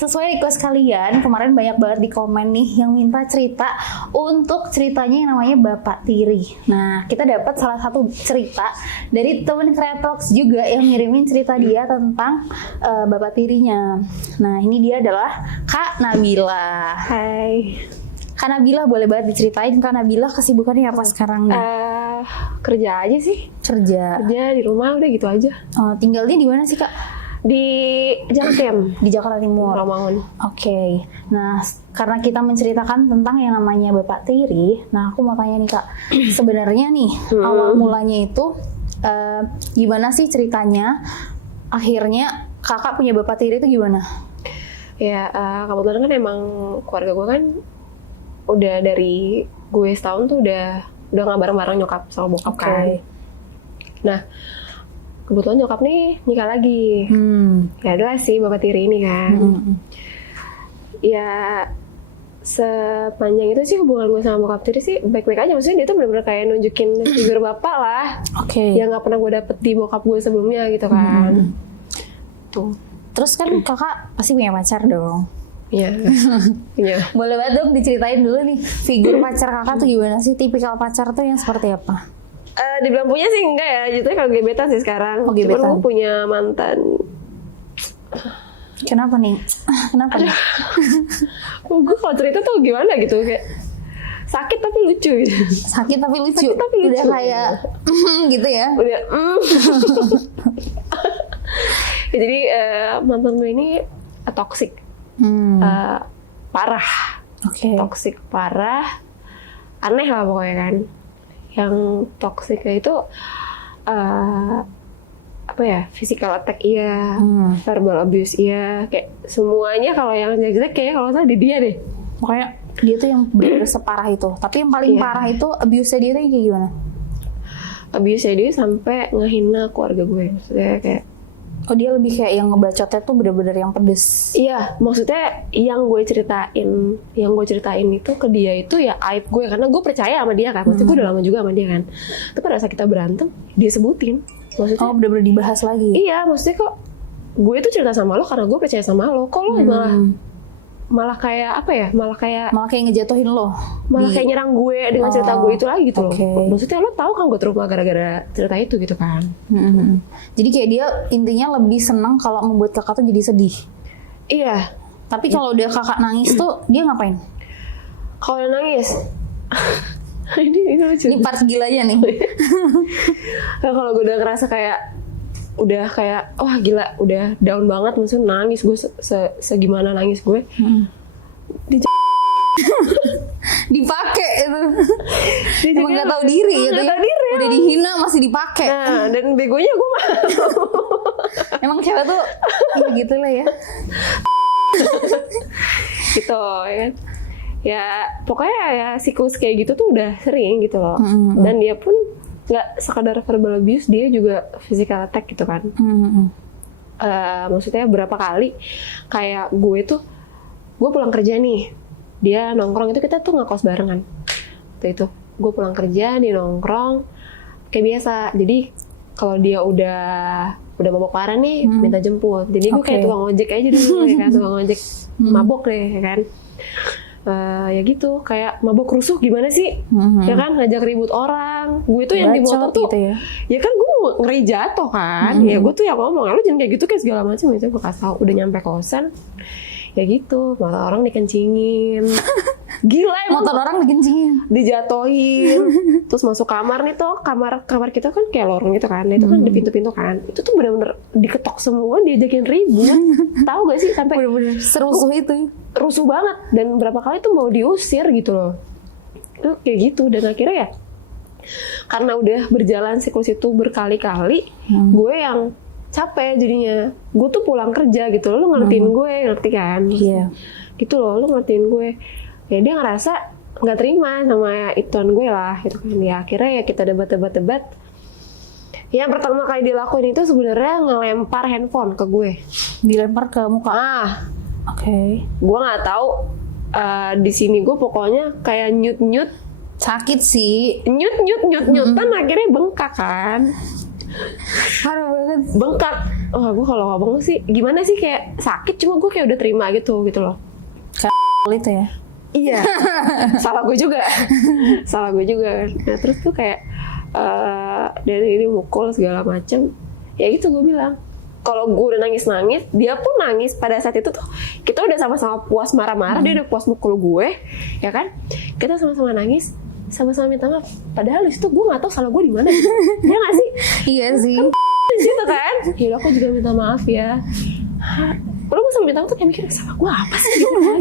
sesuai request kalian, kemarin banyak banget di komen nih yang minta cerita untuk ceritanya yang namanya Bapak Tiri. Nah, kita dapat salah satu cerita dari temen Kreatox juga yang ngirimin cerita dia tentang Bapak Tirinya. Nah, ini dia adalah Kak Nabila. Hai. Kak Nabila, boleh banget diceritain Kak Nabila kesibukannya apa sekarang nih? Kerja aja sih. Kerja Di rumah udah gitu aja. Tinggalnya di mana sih Kak? Di Jakarta. Di Jakarta Timur. Ramangun. Oke. Nah, karena kita menceritakan tentang yang namanya Bapak Tiri, nah aku mau tanya nih Kak, sebenarnya nih awal mulanya itu gimana sih ceritanya? Akhirnya Kakak punya Bapak Tiri itu gimana? Ya, kebetulan kan emang keluarga gue kan udah dari gue setahun tuh udah nggak bareng-bareng nyokap sama bokap kan. Nah, kebetulan nyokap nih nikah lagi. Ya adalah sih Bapak Tiri ini kan. Ya sepanjang itu sih hubungan gue sama bokap Tiri sih baik-baik aja. Maksudnya dia tuh benar-benar kayak nunjukin figur bapak lah. Yang nggak pernah gue dapet di bokap gue sebelumnya gitu kan. Tuh. Terus kan kakak pasti punya pacar dong. Iya. Boleh banget dong diceritain dulu nih figur pacar kakak tuh gimana sih? Tipikal pacar tuh yang seperti apa? Dibilang punya sih enggak ya, jatuhnya kalau gebetan sih sekarang. Gebetan. Cuman gue punya mantan. Kenapa nih? Kenapa nih? Gue kalau cerita tuh gimana gitu, kayak sakit tapi lucu gitu. Sakit tapi lucu? Udah kayak gitu ya? Udah ya, jadi mantan gue ini toxic. Parah. Toxic parah. Aneh lah pokoknya kan. Yang toksiknya itu apa ya, physical attack iya, verbal abuse iya, kayak semuanya. Kalau yang jelek-jelek kayak kalau salah di dia deh. Pokoknya dia tuh yang benar separah itu. Tapi yang paling parah itu abuse-nya dia tuh kayak gimana? Abuse-nya dia sampai ngehina keluarga gue. Maksudnya kayak dia lebih kayak yang ngebacotnya tuh bener-bener yang pedes. Iya, maksudnya yang gue ceritain itu ke dia itu ya aib gue, karena gue percaya sama dia kan. Maksudnya gue udah lama juga sama dia kan. Tapi pada saat kita berantem, dia sebutin. Maksudnya, bener-bener dibahas lagi. Iya, maksudnya kok gue tuh cerita sama lo karena gue percaya sama lo. Kok lo malah kayak apa ya? Malah kayak ngejatuhin lo. Malah kayak nyerang gue dengan cerita gue itu lagi gitu loh. Maksudnya lo tahu kan gue trauma gara-gara cerita itu gitu kan. Jadi kayak dia intinya lebih senang kalau membuat kakak tuh jadi sedih. Iya. Tapi kalau udah kakak nangis tuh dia ngapain? Kalau nangis ini lucu. Ini part gilanya nih. Nah, kalau gue udah ngerasa kayak udah kayak wah gila, udah down banget, maksudnya nangis gue segimana nangis gue. Dipakai itu. Emang nggak tahu diri gitu ya. Udah dihina masih dipakai. Nah, dan begonya gue mau. Emang cewek tuh ya gitu lah ya. Gitu ya kan. Ya pokoknya ya siklus kayak gitu tuh udah sering gitu loh. Dan dia pun nggak sekadar verbal abuse, dia juga physical attack gitu kan. Maksudnya berapa kali kayak gue pulang kerja nih, dia nongkrong, itu kita tuh ngekos barengan. Itu gue pulang kerja, dia nongkrong kayak biasa. Jadi kalau dia udah mabok parah nih, minta jemput. Jadi gue kayak tukang ojek aja dulu ya kan, tukang ojek mabok deh ya kan. Ya gitu, kayak mabok rusuh gimana sih, ya kan, ngajak ribut orang. Gue tuh yang di motor tuh, gitu ya kan gue ngeri jatuh kan. Ya gue tuh yang ngomong, lu jangan kayak gitu kayak segala macam. Itu gue kasih tau, udah nyampe kosan, ya gitu, motor orang dikencingin. Gila emang, motor orang dikencingin, dijatohin. Terus masuk kamar nih tuh, kamar kita kan kayak lorong gitu kan, itu kan di pintu-pintu kan, itu tuh bener-bener diketok semua, diajakin ribut. Tahu gak sih, sampai bener-bener serusuh itu, rusuh banget. Dan berapa kali tuh mau diusir gitu loh. Itu kayak gitu. Dan akhirnya ya karena udah berjalan siklus itu berkali-kali, gue yang capek jadinya. Gue tuh pulang kerja gitu loh, lu ngertiin gue, ngerti kan? Iya. Gitu loh, lu ngertiin gue. Ya dia ngerasa nggak terima sama ituan gue lah, gitu kan. Ya akhirnya ya kita debat. Yang pertama kali dilakuin itu sebenarnya ngelempar handphone ke gue. Dilempar ke muka. Gue nggak tahu. Di sini gue pokoknya kayak nyut. Sakit sih. Nyutan akhirnya bengkak kan. Parah banget. Bengkak. gue kalau ngomong sih gimana sih, kayak sakit, cuma gue kayak udah terima gitu loh. Itu ya. Iya, salah gue juga. Nah terus tuh kayak dari ini mukul segala macem, ya gitu gue bilang. Kalau gue udah nangis, dia pun nangis pada saat itu tuh. Kita udah sama-sama puas marah-marah, dia udah puas mukul gue, ya kan? Kita sama-sama nangis, sama-sama minta maaf. Padahal di situ gue nggak tahu salah gue di mana. Iya nggak sih? Iya sih. Di situ kan? Ya aku juga minta maaf ya. Lalu gue sambil minta maaf tuh kayak mikir, salah gue apa sih? Gitu kan?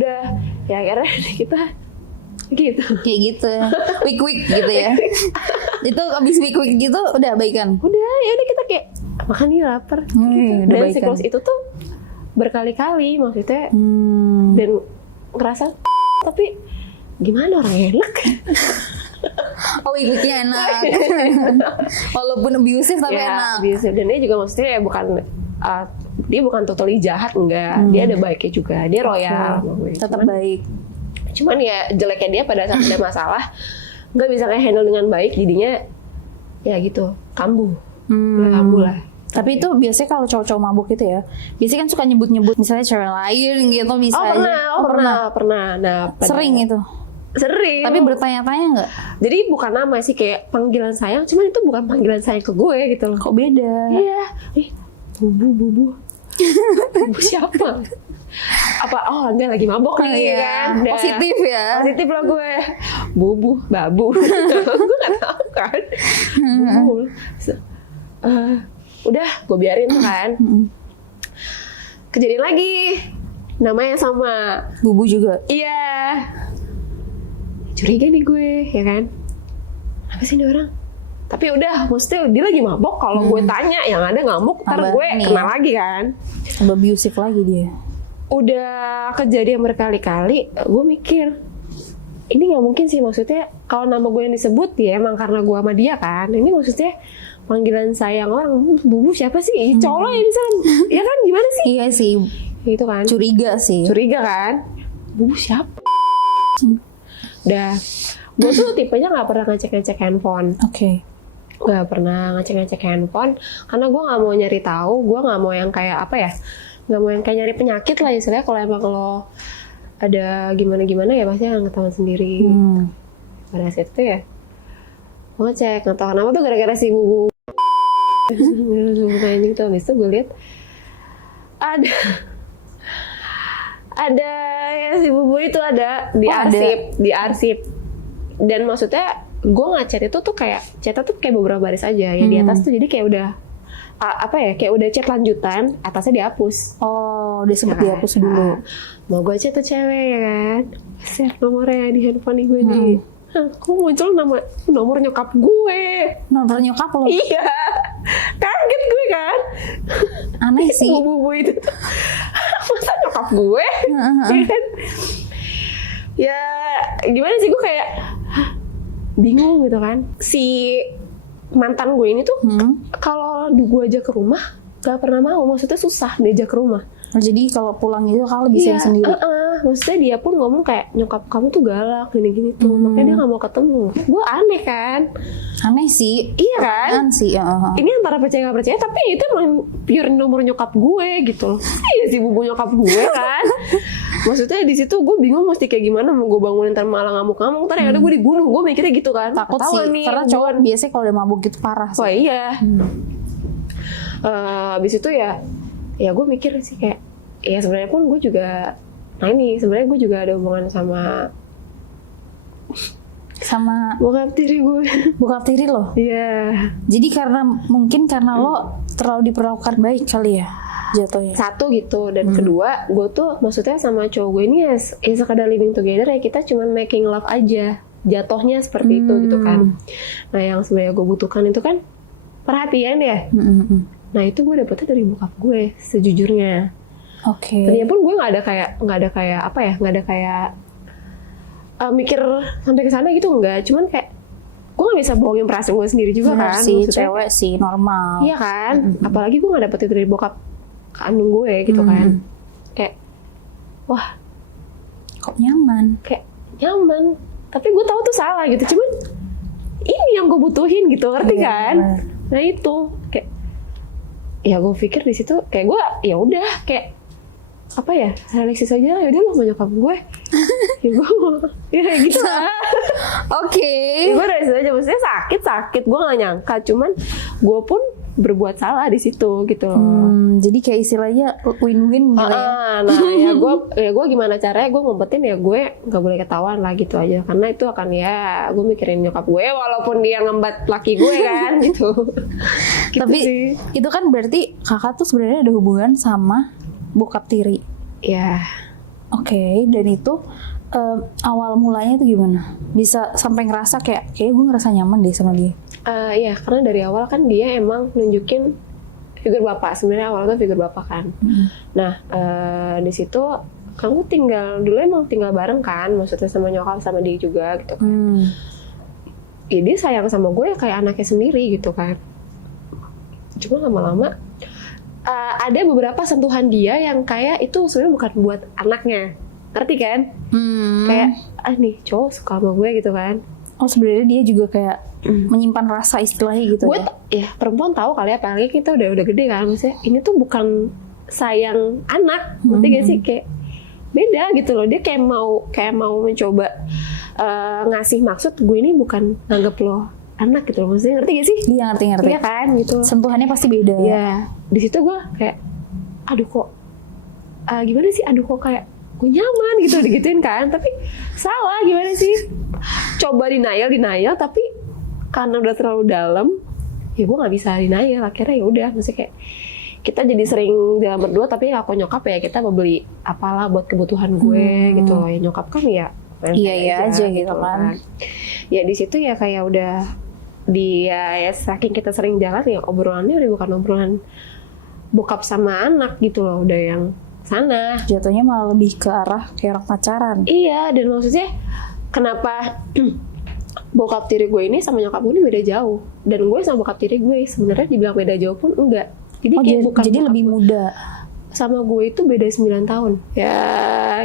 Udah, ya akhirnya kita gitu. Kayak gitu. Week gitu ya. Itu abis week gitu udah baikan. Udah, ya udah kita kayak makan nih lapar. Gitu. Udah Dan baikan. siklus itu tuh berkali-kali maksudnya, dan ngerasa tapi gimana orang enak. Oh, weeknya enak. Walaupun abusive tapi enak. Abusive. Dan dia juga maksudnya ya dia bukan totally jahat, enggak. Dia ada baiknya juga. Dia royal sama gue. Tetap baik. Cuman ya jeleknya dia pada saat ada masalah nggak bisa kayak handle dengan baik, jadinya ya gitu kambuh. Kambuh lah. Tapi itu biasanya kalau cowok-cowok mabuk gitu ya, biasanya kan suka nyebut-nyebut misalnya cewek lain gitu bisa aja. Pernah. Nah, Sering itu. Sering. Tapi bertanya-tanya nggak? Jadi bukan nama sih, kayak panggilan sayang, cuman itu bukan panggilan sayang ke gue gitu loh. Kok beda? Iya. Bubu. Bubu siapa? Apa? Oh, dia lagi mabok nih, kan? Udah. Positif ya. Positif lah gue. Bubu, babu. Gue nggak tahu kan. Bubu. Udah, gue biarin kan. Kejadian lagi. Namanya sama. Bubu juga. Iya. Curiga nih gue, ya kan? Apa sih ini orang? Tapi udah, maksudnya dia lagi mabok. Kalau gue tanya, yang ada ngamuk, ntar gue kena lagi kan. Tambah abusive lagi dia. Udah kejadian berkali-kali, gue mikir, ini nggak mungkin sih, maksudnya kalau nama gue yang disebut ya emang karena gue sama dia kan. Ini maksudnya panggilan sayang orang, Bubu siapa sih? Cowok ya misalnya, ya kan, gimana sih? Iya sih. Gitu kan. Curiga kan? Bubu siapa? Udah, gue tuh tipenya nggak pernah ngecek handphone. Oke. Gak pernah ngecek handphone karena gue nggak mau nyari tahu. Gue nggak mau yang kayak apa ya, nggak mau yang kayak nyari penyakit lah istilahnya. Kalau emang lo ada gimana ya pasti akan ketahuan sendiri. Pada saat itu ya gue ngecek, nggak tahu kenapa tuh gara-gara si Bubu kayak gitu. Habis itu gue lihat ada ya si Bubu itu ada di arsip. Dan maksudnya gue ngechat itu tuh kayak chatnya tuh kayak beberapa baris aja ya di atas tuh, jadi kayak udah kayak udah chat lanjutan, atasnya dihapus. Oh, udah sempet dihapus dulu. Mau gue chat tuh cewek ya kan, share nomornya di handphone gue nih. Kok muncul nomor nyokap gue? Nomor nyokap lo? Iya, kaget gue kan. Aneh sih. Bubu itu masa nyokap gue? Ya kan? Ya gimana sih, gue kayak bingung gitu kan. Si mantan gue ini tuh kalau gue ajak ke rumah gak pernah mau, maksudnya susah diajak ke rumah. Jadi kalau pulang itu kalau bisa sendiri. Maksudnya dia pun ngomong kayak nyokap kamu tuh galak gini-gini tuh, makanya dia gak mau ketemu. Gue aneh kan. Aneh sih. Iya kan? Aneh sih. Ini antara percaya gak percaya, tapi itu emang pure nomor nyokap gue gitu. Iya sih, Bubu nyokap gue kan. Maksudnya di situ gue bingung mesti kayak gimana, mau gue bangunin ntar malah ngamuk-ngamuk, ntar yang ada gue dibunuh. Gue mikirnya gitu kan. Takut sih, nih, karena cowok biasanya kalau udah mabuk gitu parah sih. Wah iya. Abis itu ya gue mikir sih kayak, ya sebenarnya pun gue juga, sebenarnya gue juga ada hubungan sama bokap tiri gue. Bokap tiri lo? Iya. Jadi mungkin karena lo terlalu diperlakukan baik kali ya jatuhnya. Satu gitu, dan kedua gue tuh maksudnya sama cowok gue ini ya sekadar living together ya, kita cuma making love aja, jatuhnya seperti itu gitu kan. Nah yang sebenarnya gue butuhkan itu kan perhatian ya. Nah itu gue dapetnya dari bokap gue sejujurnya. Oke. Tadinya pun gue nggak ada kayak mikir sampai ke sana gitu, enggak. Cuman kayak gue nggak bisa bohongin perasaan gue sendiri juga. Bener kan. Sih, maksudnya cewek sih normal. Iya kan. Apalagi gue nggak dapet itu dari bokap kandung gue gitu kan. Kayak wah kok nyaman. Kayak nyaman. Tapi gue tahu tuh salah gitu. Cuman ini yang gue butuhin gitu, ngerti kan? Nah itu kayak ya gue pikir di situ kayak gue ya udah kayak apa ya, realistis aja, ya udah lo sama nyokap gue. Ya gue ya kayak gitu lah. Oke. Ya gue realistis aja, maksudnya sakit gue nggak nyangka, cuman gue pun berbuat salah di situ gitu loh. Jadi kayak istilahnya win-win gitu ya. Nah ya gue gimana caranya gue ngumpetin, ya gue nggak boleh ketahuan lah gitu aja, karena itu akan ya gue mikirin nyokap gue walaupun dia ngembat laki gue kan gitu. Gitu Tapi sih. itu kan berarti kakak tuh sebenarnya ada hubungan sama bokap tiri. Ya Oke, dan itu awal mulanya itu gimana? Bisa sampai ngerasa kayak gue ngerasa nyaman deh sama dia. ya karena dari awal kan dia emang nunjukin figur bapak, sebenarnya awal tuh figur bapak kan. Nah di situ kamu dulu emang tinggal bareng kan, maksudnya sama nyokap sama dia juga gitu kan. Ya dia sayang sama gue kayak anaknya sendiri gitu kan. Cuma lama-lama ada beberapa sentuhan dia yang kayak itu sebenarnya bukan buat anaknya, ngerti kan? Kayak nih cowok suka sama gue gitu kan. Oh sebenarnya dia juga kayak menyimpan rasa istilahnya gitu. Gue ya perempuan tahu kali ya, apalagi kita udah gede kan, maksudnya ini tuh bukan sayang anak, ngerti gak sih, kayak beda gitu loh. Dia kayak mau mencoba ngasih maksud, gue ini bukan nganggep lo anak gitu loh, maksudnya ngerti gak sih? Iya ngerti. Iya kan gitu. Sentuhannya pasti beda. Ya di situ gue kayak aduh kok gimana sih, aduh kok kayak gue nyaman gitu digituin kan, tapi salah gimana sih, coba denial tapi karena udah terlalu dalam ya gue nggak bisa denial, akhirnya ya udah, maksudnya kayak kita jadi sering jalan berdua, tapi aku nyokap ya kita mau beli apalah buat kebutuhan gue gitu loh. Ya nyokap kan ya iya aja gitu kan. Ya di situ ya kayak udah dia ya saking kita sering jalan ya obrolannya udah bukan obrolan bokap sama anak gitu loh, udah yang sana. Jatuhnya malah lebih ke arah kayak orang pacaran. Iya, dan maksudnya kenapa bokap tiri gue ini sama nyokap gue ini beda jauh, dan gue sama bokap tiri gue sebenarnya dibilang beda jauh pun enggak. Jadi kayak bukan jadi lebih gue. muda. Sama gue itu beda 9 tahun. Ya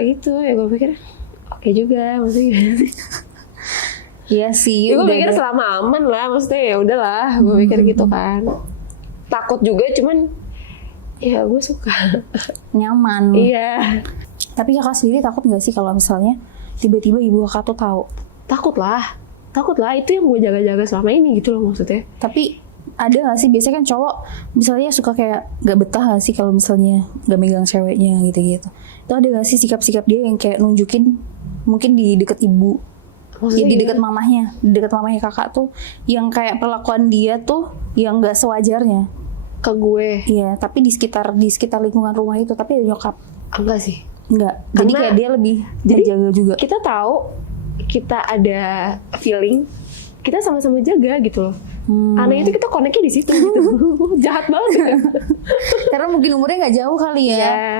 gitu, ya gue pikir oke juga, maksudnya Iya sih. ya gue udah pikir ada. selama aman lah, maksudnya ya udahlah, gue pikir gitu kan. Takut juga, cuman ya gue suka. Nyaman. Iya. Tapi kakak sendiri takut nggak sih kalau misalnya tiba-tiba ibu kakak tuh tahu? Takut lah, itu yang gue jaga-jaga selama ini gitu loh maksudnya. Tapi ada nggak sih, biasanya kan cowok misalnya suka kayak nggak betah nggak sih kalau misalnya nggak megang ceweknya gitu-gitu. Itu ada nggak sih sikap-sikap dia yang kayak nunjukin mungkin di deket ibu, ya, di deket mamahnya, kakak tuh yang kayak perlakuan dia tuh yang nggak sewajarnya ke gue? Iya, tapi di sekitar lingkungan rumah itu, tapi ada nyokap. Enggak sih. Enggak. Jadi Karena- kayak dia lebih jadi menjaga juga. Kita tahu kita ada feeling, kita sama-sama jaga gitu loh. Aneh itu kita connect-nya di situ gitu. Jahat banget. Karena mungkin umurnya nggak jauh kali ya.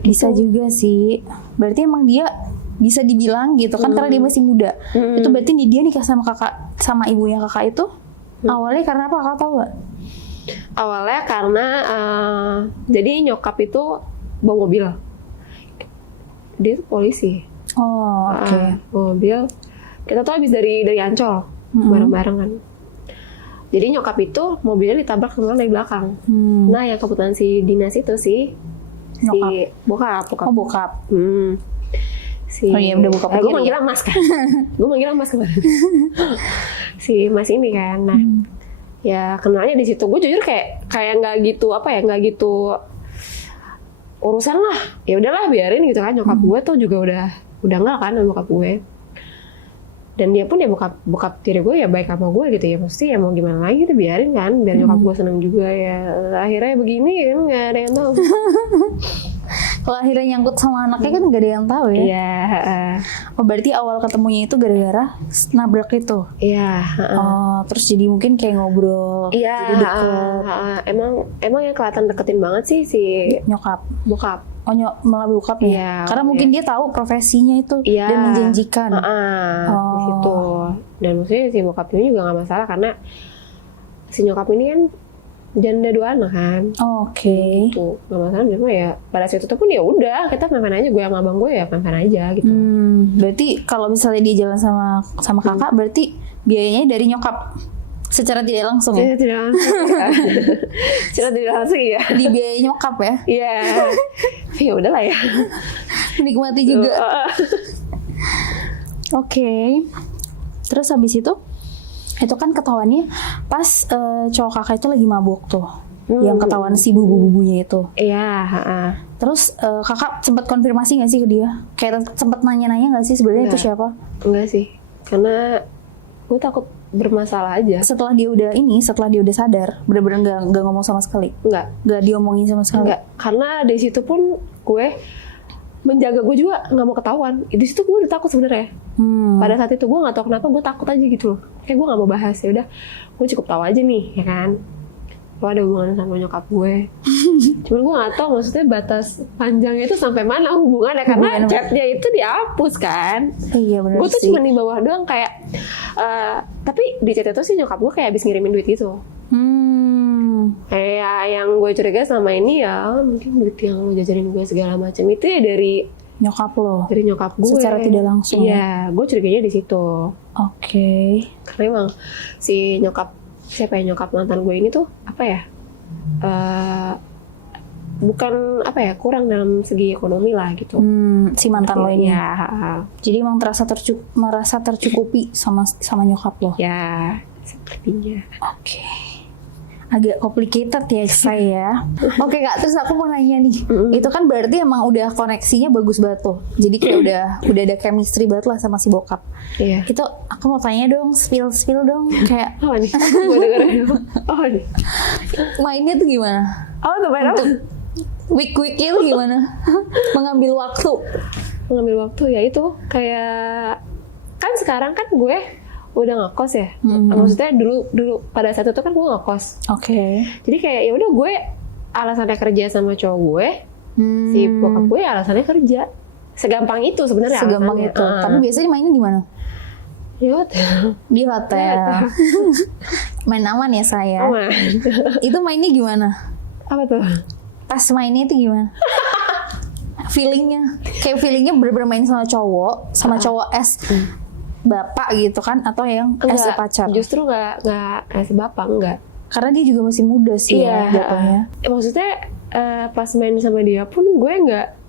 Gitu. Bisa juga sih. Berarti emang dia bisa dibilang gitu kan, karena dia masih muda. Itu berarti nih dia nikah sama kakak, sama ibunya kakak itu awalnya karena apa, kakak tahu gak? Awalnya karena jadi nyokap itu bawa mobil. Dia tuh polisi. Oh, oke. Mobil. Kita tuh habis dari Ancol bareng-bareng kan. Jadi nyokap itu mobilnya ditabrak sama dari belakang. Nah yang kebetulan si dinas itu sih Nyokap. si bokap. Oh, bokap. Oh iya, udah bokap gue kiri manggil Mas kan. Gue manggil Mas kemarin. Si Mas ini kan. Nah ya kenalnya di situ. Gue jujur kayak nggak gitu nggak gitu urusan lah. Ya udahlah biarin gitu kan. Nyokap gue tuh juga udah nggak kan sama bokap gue. Dan dia pun ya bokap tiri gue ya baik sama gue gitu ya, mesti ya mau gimana lagi gitu, biarin kan, biar nyokap gue seneng juga ya. Akhirnya begini kan nggak ada yang tahu. Kalau akhirnya nyangkut sama anaknya kan nggak ada yang tahu ya. Iya. Oh, berarti awal ketemunya itu gara-gara nabrak itu. Iya. Oh, terus jadi mungkin kayak ngobrol. Iya. Jadi deket. Emang yang kelihatan deketin banget sih si Nyokap. bokap. Oh, malah bokapnya. Iya, Karena mungkin dia tahu profesinya itu Iya. dan menjanjikan. Di situ. Dan maksudnya si bokap ini juga nggak masalah karena si nyokap ini kan janda 2 anak kan. Oke. Gitu. Nggak masalah, cuma ya pada saat itu pun ya udah kita main-main aja, gue sama abang gue ya main-main aja gitu. Berarti kalau misalnya dia jalan sama kakak, berarti biayanya dari nyokap. Secara tidak langsung ya? Tidak langsung ya. Secara tidak langsung ya. Dibiayai nyokap ya? Iya. Ya udahlah ya. Menikmati juga. Oke. Terus habis itu kan ketahuannya pas cowok kakak itu lagi mabuk tuh. Yang ketahuan si bubu-bubunya itu. Iya. Terus kakak sempat konfirmasi nggak sih ke dia? Kayak sempat nanya-nanya nggak sih sebenarnya itu siapa? Enggak sih. Karena gue takut bermasalah aja. Setelah dia udah sadar, bener-bener nggak ngomong sama sekali. Nggak diomongin sama sekali. Enggak, karena di situ pun gue menjaga gue juga nggak mau ketahuan. Di situ gue udah takut sebenarnya. Pada saat itu gue nggak tahu kenapa gue takut aja gitu loh. Kayak gue nggak mau bahas, ya udah, gue cukup tahu aja nih, ya kan. Lo ada hubungan sama nyokap gue. Cuman gue nggak tahu maksudnya batas panjangnya itu sampai mana hubungannya, karena chatnya itu dihapus kan. Iya benar sih. Gue tuh cuma di bawah doang kayak. Tapi di chat itu sih nyokap gue kayak habis ngirimin duit gitu. Kayak yang gue curiga selama ini ya mungkin duit yang lo jajarin gue segala macam itu ya dari nyokap lo. Dari nyokap gue. Secara tidak langsung. Iya, gue curiganya di situ. Oke. Karena emang si nyokap mantan gue ini tuh apa ya? Bukan apa ya, kurang dalam segi ekonomi lah gitu. Si mantan lo ini. Ya. Jadi emang merasa tercukupi sama nyokap lo. Ya, sepertinya. Oke. Agak complicated ya saya. Oke Kak, terus aku mau nanya nih. Itu kan berarti emang udah koneksinya bagus banget tuh. Jadi kayak udah ada chemistry banget lah sama si bokap. Iya. Itu aku mau tanya dong, spill dong. Kayak Oh nih, gue dengerin. Oh nih. mainnya tuh gimana? Oh tuh main apa? Week-weeknya tuh gimana? Mengambil waktu ya itu kayak kan sekarang kan gue udah ngekos ya. Maksudnya dulu pada saat itu kan gue ngekos. Oke. Jadi kayak ya udah gue alasannya kerja sama cowok gue, si bokap gue alasannya kerja. Segampang itu sebenarnya. Segampang itu. Tapi biasanya mainnya di mana? Di hotel. Di hotel. Main aman ya saya. Aman. Itu mainnya gimana? Apa tuh? Pas mainnya itu gimana? Feelingnya bener-bener main sama cowok es bapak gitu kan, atau yang es pacar? Justru nggak es bapak, enggak. Karena dia juga masih muda sih ya jatuhnya. Maksudnya pas main sama dia pun gue nggak.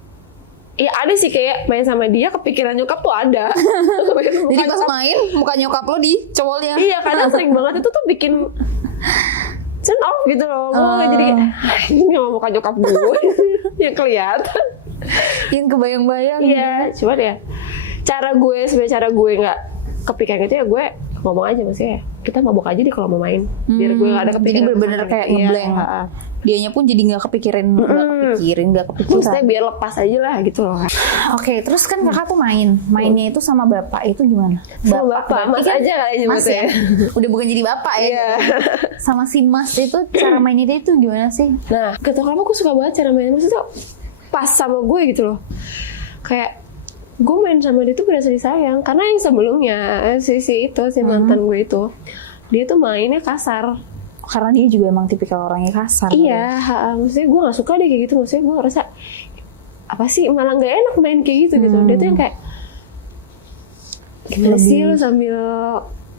Ya ada sih kayak main sama dia kepikiran nyokap tuh ada. Jadi pas main muka nyokap lo di cowoknya. Iya, karena sering banget itu tuh bikin turn off gitu loh. Gue jadi ini mau muka nyokap gue yang kelihatan. Yang kebayang-bayang. Iya, cuman ya cara gue nggak kepikiran gitu ya, gue ngomong aja maksudnya kita mabok aja deh kalau mau main, biar gue nggak ada kepikiran. Jadi bener-bener kayak ngeblank. Dianya pun jadi nggak kepikiran. Maksudnya biar lepas aja lah gitu loh. Oke, terus kan kakak tuh mainnya itu sama bapak itu gimana? Bapak mas kan aja kali mas nyebutnya. Ya? Udah bukan jadi bapak ya. Yeah. Sama si mas itu cara mainnya itu gimana sih? Nah, gak tau kenapa gue suka banget cara mainnya, maksudnya pas sama gue gitu loh. Kayak gue main sama dia tuh berasa disayang, karena yang sebelumnya si mantan gue itu dia tuh mainnya kasar. Karena dia juga emang tipikal orangnya kasar. Iya, maksudnya gue nggak suka deh kayak gitu. Maksudnya gue ngerasa apa sih, malah nggak enak main kayak gitu gitu. Dia tuh yang kayak gimana sih lu sambil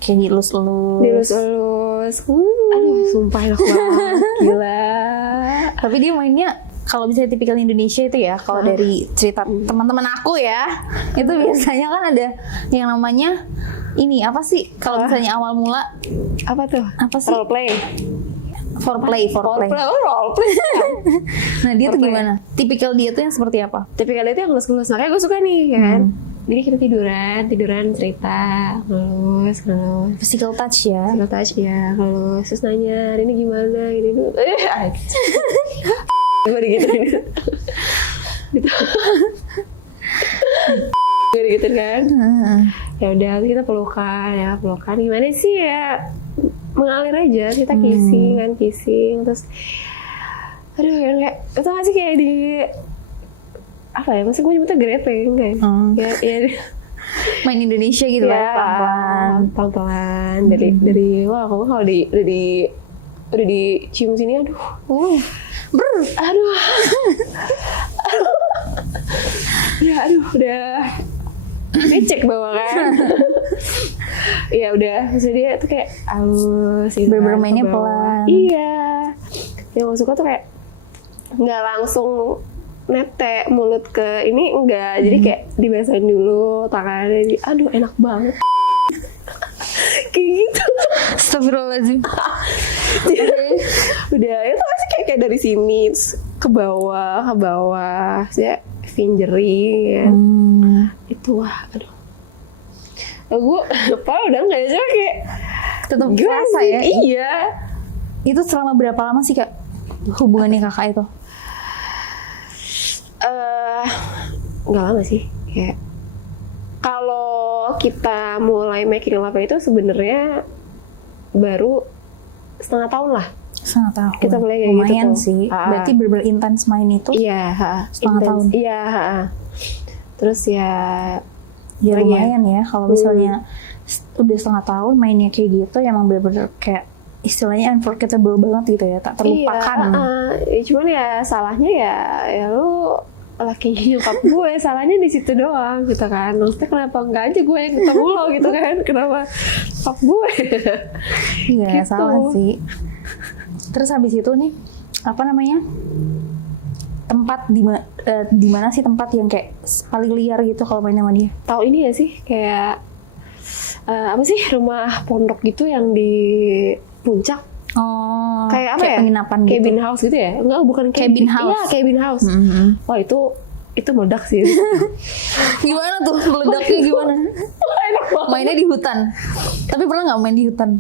kayak dilus-elus. Aduh, sumpah enak banget, gila. Tapi dia mainnya kalau misalnya tipikal Indonesia itu ya, kalau dari cerita teman-teman aku ya, itu biasanya kan ada yang namanya ini apa sih? Kalau misalnya awal mula apa tuh? Apa sih? Roleplay. Foreplay. Roleplay. Nah dia tuh gimana? Tipikal dia tuh yang seperti apa? Tipikal dia tuh yang ngelus-ngelus. Makanya gue suka nih kan. Jadi kita tiduran cerita, ngelus. Physical touch ya. Ngelus. Terus nanya, ini gimana? Ini tuh. Gue digituin. Gue digituin kan. Ya udah kita pelukan. Gimana sih ya? Mengalir aja, kita kissing terus aduh yang kayak itu nggak sih kayak di apa ya, maksud gue nyebutnya grepe enggak ya main Indonesia gitu ya, pelan-pelan dari wah kamu kalau udah dicium sini aduh ya udah becek bawah kan. Iya udah, maksudnya dia tuh kayak halus gitu kan, Bermainnya ke bawah. pelan. Iya. Yang gue suka tuh kayak nggak langsung nete mulut ke ini, enggak. Jadi kayak dibasahin dulu tangannya. Aduh enak banget. Kayak gitu. Astagfirullahaladzim. Udah itu pasti kayak dari sini terus ke bawah. Saya fingering ya. Itu wah, aduh. Gue udah nggak ya, cuma kayak Tetap gimana kerasa sih? ya. Iya. Itu selama berapa lama sih Kak hubungannya kakak itu? Nggak lama sih. Kayak kalau kita mulai making love itu sebenarnya baru setengah tahun lah. Setengah tahun. Kita mulai kayak gitu lumayan tuh. sih. Berarti bener-bener intens main itu. Iya, Setengah intens. tahun. Iya, terus ya Ya lagi lumayan ya kalau misalnya udah setengah tahun mainnya kayak gitu, ya emang bener-bener kayak istilahnya unforgettable banget gitu ya, tak terlupakan. Iya, cuman ya salahnya ya lu laki nyokap gue, salahnya di situ doang gitu kan. Maksudnya kenapa enggak aja gue yang ketemu lo gitu kan? Kenapa nyokap gue? Iya Gitu. salah sih. Terus habis itu nih apa namanya, tempat di mana sih tempat yang kayak paling liar gitu kalau main sama dia? Tahu ini ya sih kayak apa sih rumah pondok gitu yang di puncak, Oh, kayak apa ya? penginapan gitu. Cabin house gitu ya? Enggak, bukan Cabin house. Iya, cabin house. Wah, itu meledak sih. Gimana tuh meledaknya gimana? Enak banget. Mainnya di hutan. Tapi pernah nggak main di hutan?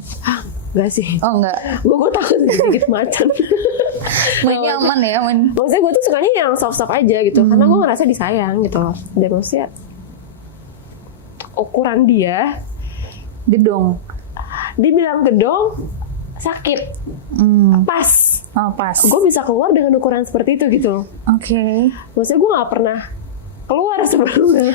Enggak sih. Oh enggak. Gue takut sedikit macan. Mainnya aman ya, main. Maksudnya gue tuh sukanya yang soft-soft aja gitu, karena gue ngerasa disayang gitu loh. Dan maksudnya ukuran dia, Gedong. dibilang gedong, sakit, pas. Oh pas. Gue bisa keluar dengan ukuran seperti itu gitu loh. Oke. Maksudnya gue nggak pernah keluar sebelumnya.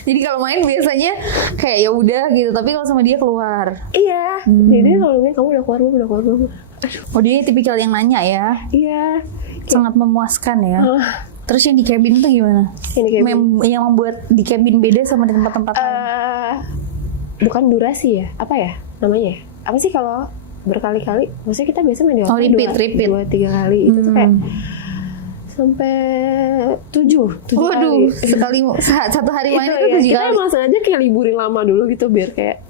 Jadi kalau main biasanya kayak ya udah gitu, tapi kalau sama dia keluar. Iya. Jadi kalau bilang kamu udah keluar belum, udah keluar belum? Aduh. Oh dia tipikal yang nanya ya. Iya. Sangat memuaskan ya. Terus yang di cabin tuh gimana? Yang di cabin. Yang membuat di cabin beda sama di tempat-tempat lain? Bukan durasi ya, apa ya namanya? Apa sih kalau berkali-kali? Maksudnya kita biasa main di hotel repeat. 2-3 kali. Itu tuh kayak sampai 7 Waduh, kali. sekali satu hari main itu ya, 7 kita kali. emang sengaja kayak liburin lama dulu gitu biar kayak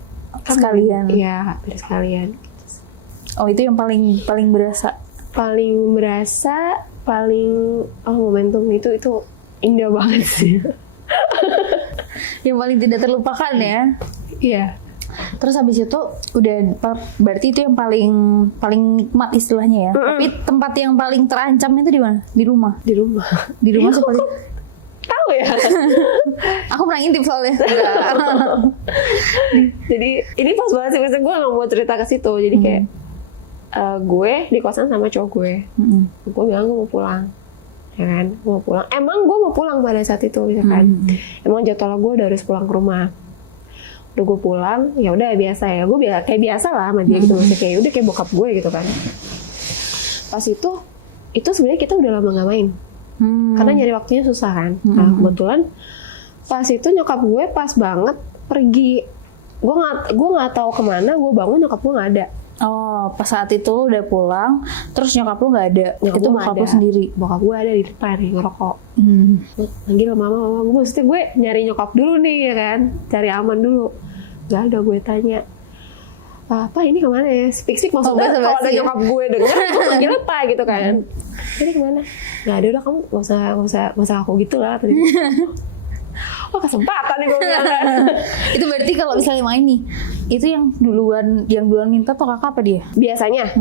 Sekalian. Iya, biar sekalian. Oh itu yang paling berasa. Paling berasa, momentum itu indah banget sih. Yang paling tidak terlupakan ya. Iya. Terus habis itu udah berarti itu yang paling nikmat istilahnya ya. Tapi tempat yang paling terancam itu di mana? Di rumah. Di rumah. Di rumah Iya, seperti kok tahu ya. aku pernah ngintip soalnya. Jadi ini pas banget sih, maksudnya gue nggak mau cerita ke situ. Jadi kayak gue di kosan sama cowok gue. Gue bilang gue mau pulang, ya kan? Gue mau pulang. Emang gue mau pulang pada saat itu, misalkan. Emang jadwal gue udah harus pulang ke rumah. Udah gue pulang, ya udah biasa ya. Gue kayak biasa lah sama dia gitu. Maksudnya kayak udah kayak bokap gue gitu kan. Pas itu sebenarnya kita udah lama nggak main. Karena nyari waktunya susah kan. Nah kebetulan pas itu nyokap gue pas banget pergi. Gue nggak tahu kemana. Gue bangun nyokap gue nggak ada. Oh, pas saat itu lu udah pulang, terus nyokap lu nggak ada. Nyokap Itu gue bokap nggak lu ada. sendiri. Bokap gue ada di depan nih ngerokok. Manggil mama. Maksudnya gue nyari nyokap dulu nih ya kan. Cari aman dulu. Gak ada, gue tanya. Apa ini kemana ya? Speak maksudnya kalau ada nyokap gue denger, gue manggil apa gitu kan. Ini kemana? Gak ada, udah kamu gak usah aku gitu lah tadi. Wah kesempatan nih gue bilang kan. Itu berarti kalau misalnya main nih, itu yang duluan minta tuh kakak apa dia? Biasanya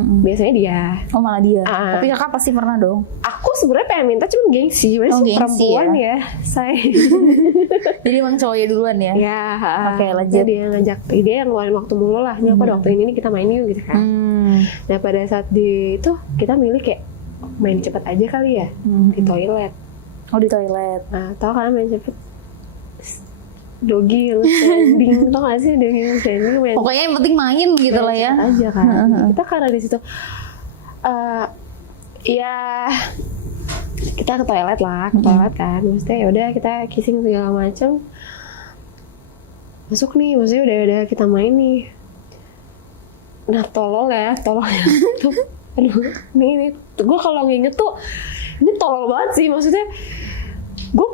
dia. Oh malah dia. Ah. Tapi kakak pasti pernah dong. Aku sebenarnya pengen minta cuma gengsi, Oh, gengsi gengsi perempuan ya. Saya. Jadi emang cowoknya duluan ya? Ya. Oke, lanjut. Dia ngajak, dia yang ngeluarin waktu mulu lah. Ini apa ada waktu ini kita main yuk gitu kan. Nah pada saat itu kita milih kayak main cepet aja kali ya di toilet. Oh di toilet. Nah tau kan main cepet. Doggy standing, tau gak sih doggy standing main. Pokoknya yang penting main gitu lah ya. Cepet aja kan. Kita karena di situ ya kita ke toilet lah, kan. Maksudnya ya udah kita kissing segala macam. masuk nih, maksudnya udah kita main nih. Nah tololnya tuh, aduh, nih gue kalau nginget tuh ini tolol banget sih, maksudnya gue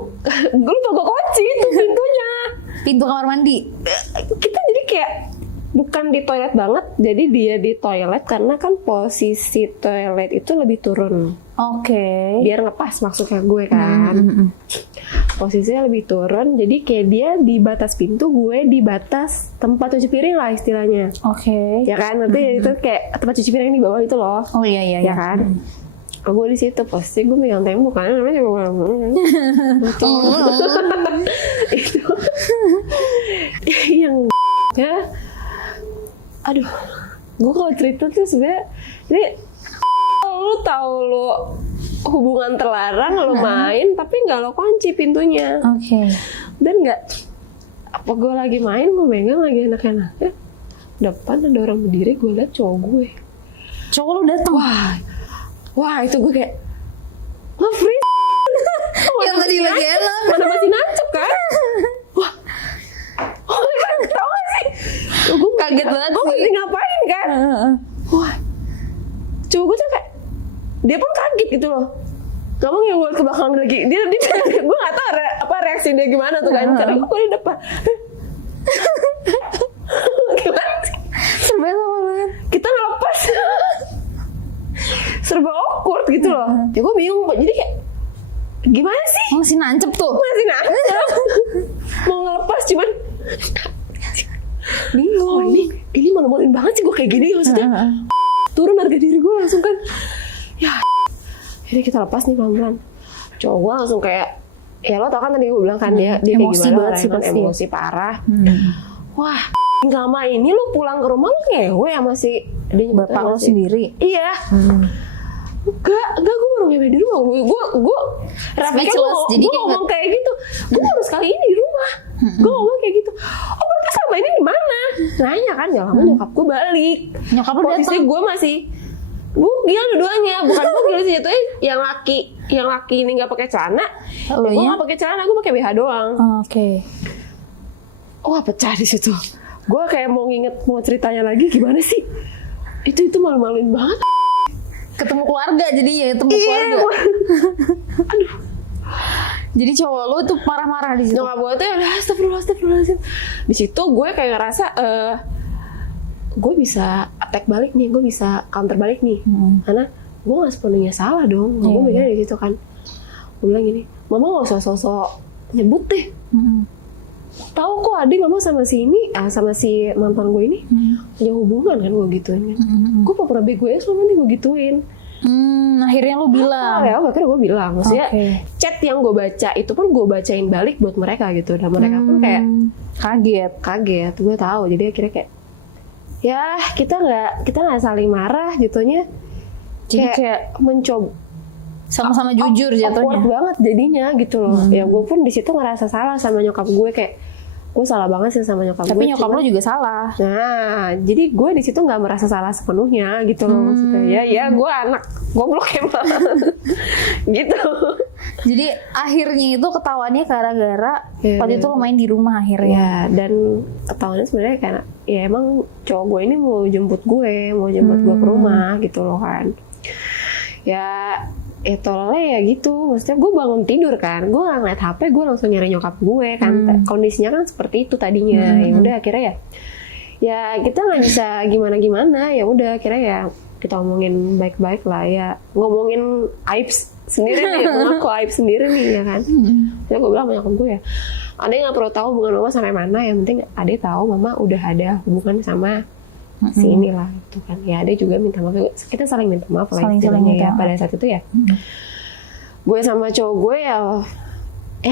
lupa gue kunci itu pintunya. Pintu kamar mandi. Kita jadi kayak bukan di toilet banget, jadi dia di toilet karena kan posisi toilet itu lebih turun. Oke. Biar ngepas maksudnya gue kan. Posisinya lebih turun, jadi kayak dia di batas pintu, gue di batas tempat cuci piring lah istilahnya. Oke. Ya kan, nanti itu kayak tempat cuci piring di bawah itu loh. Oh iya. Ya kan. Gue di situ posisi gue megang tembok kan, namanya juga itu yang ya, aduh, gue kalau cerita tuh sebenarnya ini lu tahu lu hubungan terlarang lu main tapi nggak lo kunci pintunya. Oke. Dan nggak apa gue lagi main, gue megang lagi enak-enaknya, depan ada orang berdiri, gue liat cowok gue. Cowok lu datang. Wah itu gue kayak nge-freeze. Yang tadi lagi enak. Mana masih nancep kan? Wah, kan tau gak sih? Gue Kaget banget gue sih. mesti ngapain kan? Wah, cowok gue tuh kayak dia pun kaget gitu loh. Kamu yang gue ke belakang lagi, dia gue nggak tahu apa reaksi dia gimana tuh kan? Karena gue di depan. Gimana sih? Serba sama banget. Kita ngelepas. Serba awkward gitu loh. Ya gue bingung, jadi kayak gimana sih? Masih nancep tuh. Masih nancep. Mau ngelepas cuman bingung. Oh, ini malu-maluin banget sih gue kayak gini maksudnya. Turun harga diri gue langsung kan. Ya. Jadi kita lepas nih pelan-pelan. Cowok gue langsung kayak, ya lo tau kan tadi gue bilang kan dia emosi kayak gimana banget sih kan, pasti. emosi parah. Wah, selama ini lo pulang ke rumah lo ngewe sama si Bapak lo sendiri. Iya. Enggak, gue baru ngewe di rumah. Gue Speechless, jadi gue ngomong kayak gitu. Gue baru sekali ini di rumah. Gue ngomong kayak gitu. Oh berarti selama ini di mana? Nanya kan, ya lama nyokap gue balik. Nyokap lo posisi datang. gue masih bugil dua-duanya, bukan bugil sih itu yang laki ini nggak pakai celana, gue nggak pakai celana, gue pakai BH doang. Oke. Wah pecah di situ. Gue kayak mau ceritanya lagi gimana sih? Itu malu-maluin banget. Ketemu keluarga jadinya, ketemu keluarga. Aduh. Jadi cowok lu tuh marah-marah di situ. Nyokap gue tuh astagfirullahaladzim. Di situ gue kayak ngerasa gue bisa attack balik nih, gue bisa counter balik nih. Karena gue gak sepenuhnya salah dong. Gue mikirnya di situ kan. Gue bilang gini, mama gak usah sosok nyebut deh. Tahu kok adik mama sama si ini, sama si mantan gue ini punya hubungan kan, gue gituin kan. Gue pura-pura bego ya selama ini gue gituin. Akhirnya lu bilang. Ya akhirnya gue bilang, maksudnya chat yang gue baca itu pun gue bacain balik buat mereka gitu. Dan mereka pun kayak kaget. Gue tahu, jadi akhirnya kayak ya kita nggak saling marah gitunya. Jadi kayak mencoba sama-sama jujur jatuhnya. Awkward banget jadinya gitu loh. Ya gue pun di situ ngerasa salah sama nyokap gue, kayak gue salah banget sih sama nyokap gue. Tapi nyokap lo juga salah. Nah, jadi gue di situ nggak merasa salah sepenuhnya gitu loh maksudnya. Ya gue anak goblok emang. Gitu. Jadi akhirnya itu ketahuannya gara-gara waktu itu lo main di rumah akhirnya. Ya, dan ketahuannya sebenarnya karena ya emang cowok gue ini mau jemput gue ke rumah gitu loh kan. Ya tolongnya ya gitu, maksudnya gue bangun tidur kan, gue nggak ngeliat HP, gue langsung nyari nyokap gue kan. Kondisinya kan seperti itu tadinya. Ya udah akhirnya ya kita nggak bisa gimana ya udah akhirnya ya kita ngomongin baik-baik lah ya, ngomongin aib sendiri nih, mengaku aib sendiri nih ya kan. Jadi gue bilang sama nyokap gue ya, Ade nggak perlu tahu hubungan mama sampai mana, yang penting Ade tahu mama udah ada hubungan sama si inilah itu kan. Ya Ade juga minta maaf, kita saling minta maaf lah istilahnya ya pada saat itu ya. Gue sama cowok gue ya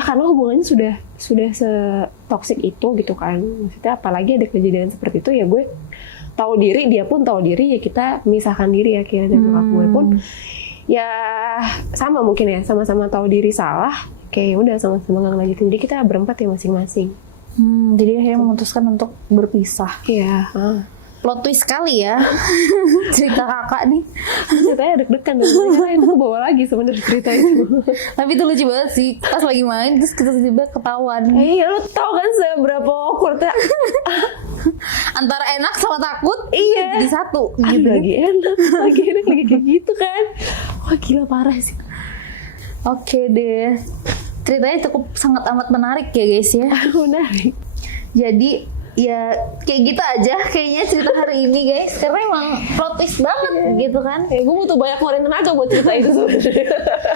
karena hubungannya sudah se-toxic itu gitu kan. Maksudnya apalagi ada kejadian seperti itu, ya gue tahu diri, dia pun tahu diri, ya kita memisahkan diri akhirnya. Dan nyokap gue pun ya sama mungkin ya, sama-sama tahu diri salah, kayak udah sama-sama nggak ngelanjutin. Jadi kita berempat ya masing-masing. Jadi akhirnya memutuskan untuk berpisah. Iya. plot twist sekali ya cerita kakak nih. Ceritanya deg-degan dan karena itu kebawa lagi sebenarnya cerita itu. Tapi itu lucu banget sih, pas lagi main terus kita tiba-tiba ketahuan. Iya, lo tau kan seberapa awkwardnya. Antara enak sama takut Iya. jadi satu Aduh, gitu. lagi enak lagi kayak gitu kan. Wah gila parah sih. Oke deh. Ceritanya cukup sangat amat menarik ya guys ya. Menarik. Jadi ya kayak gitu aja kayaknya cerita hari ini guys, karena emang plot twist banget gitu kan. Kayak gue butuh banyak ngeluarin tenaga buat cerita itu sebenarnya.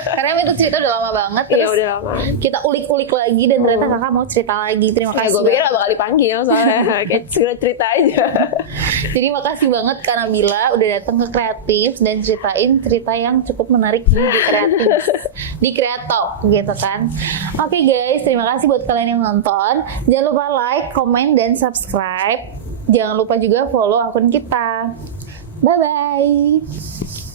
Karena itu cerita udah lama banget, Iya terus udah lama. kita ulik-ulik lagi dan ternyata kakak mau cerita lagi. Terima Kayak kasih. gue pikir banget. gak bakal dipanggil soalnya kayak cerita aja. Jadi makasih banget Kak Nabila udah datang ke Kreatif dan ceritain cerita yang cukup menarik ini di Kreatif, di Kreatalk gitu kan. Oke guys, terima kasih buat kalian yang nonton. Jangan lupa like, komen, dan subscribe. Jangan lupa juga follow akun kita. Bye bye.